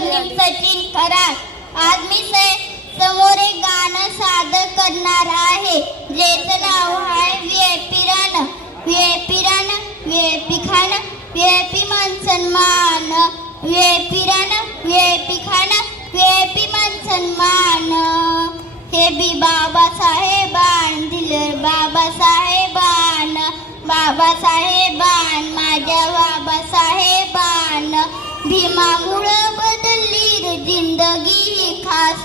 स्वर्णिम सचिन खरात. आज मी समोर एक गाणं सादर करणार आहे, ज्याचं नाव आहे व्हीआयपी रान. व्हीआयपी रान, व्हीआयपी खान, व्हीआयपी मान सन्मान. व्हीआयपी रान, व्हीआयपी खान, व्हीआयपी मान सन्मान. हे बी बाबासाहेबान दिलं, बाबासाहेबान, बाबासाहेबान, माझ्या बाबासाहेबान. भीमामुळं बदलली रे जिंदगी ही खास.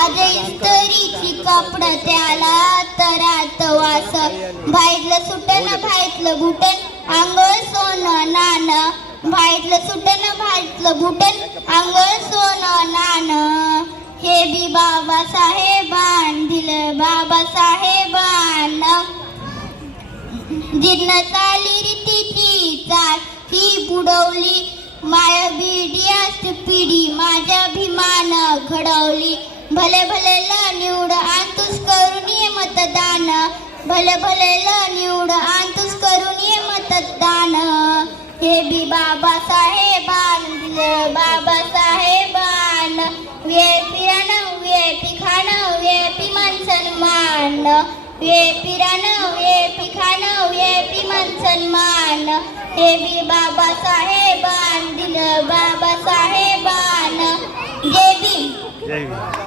आज इस्त्रीची कपड त्याला तरात वास. भाईतलं सुटन भाईतलं बुटन, अंगळ सोनं नान. भाईतलं सुटन भाईतलं बुटन, अंगळ सोनं नान. हे बी बाबासाहेबान दिलं, बाबासाहेबान. जिन्न चाली रीतीची चाल ही बुडवली, माय बिडियास पिढी माझ्या भीमान घडवली. भले भले निवड आणतोस करून ये मतदान. भले भले निवड आणतोस करून ये मतदान. हे बी बाबासाहेबान दिलं, बाबासाहेबान. व्हीआयपी रान, व्हीआयपी खान, व्हीआयपी मान सन्मान. व्हीआयपी रान, व्हीआयपी खान, व्हीआयपी मान सन्मान. हे बी बाबासाहेबान दिलं, बाबासाहेबान. जय भीम.